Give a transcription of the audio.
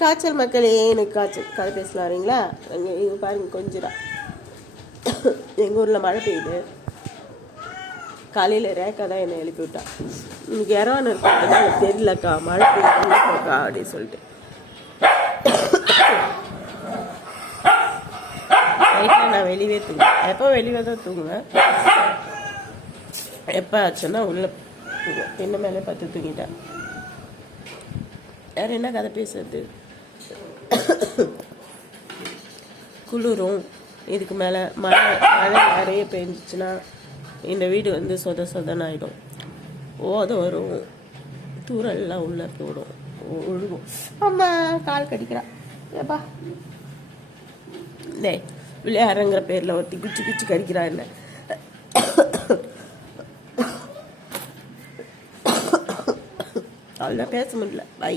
காய்ச்சல் மக்களே, எனக்கு காய்ச்சல். கதை பேசலாம் வரீங்களா? இங்கே பாருங்க கொஞ்சம் தான். எங்கள் ஊரில் மழை பெய்யுது. காலையில் ரேக்கா தான் என்னை எழுப்பி விட்டா. இன்னைக்கு யாராவது இருக்காங்க தெரியலக்கா, மழை பெய்யுதுக்கா அப்படின்னு சொல்லிட்டு. நைட்டில் நான் வெளியே தூங்குவேன். எப்போ வெளியே தான் தூங்குவேன். எப்போ ஆச்சுன்னா உள்ளே தூங்குவேன். என்ன மேலே பார்த்து தூங்கிட்டேன். யார் என்ன கதை பேசுறது? குளிரும். இதுக்கு மேலே மழை நிறைய பெஞ்சிச்சுன்னா இந்த வீடு வந்து சொதன்னு ஆகிடும். வரும், தூரெல்லாம் உள்ள போடும், ஒழுகும். அம்மா கால் கடிக்கிறான். ஏப்பா டே விளையாடுங்கிற பேரில் ஒருத்தி குச்சி கடிக்கிறா என்ன. அவ்வளோதான், பேச முடியல. பை.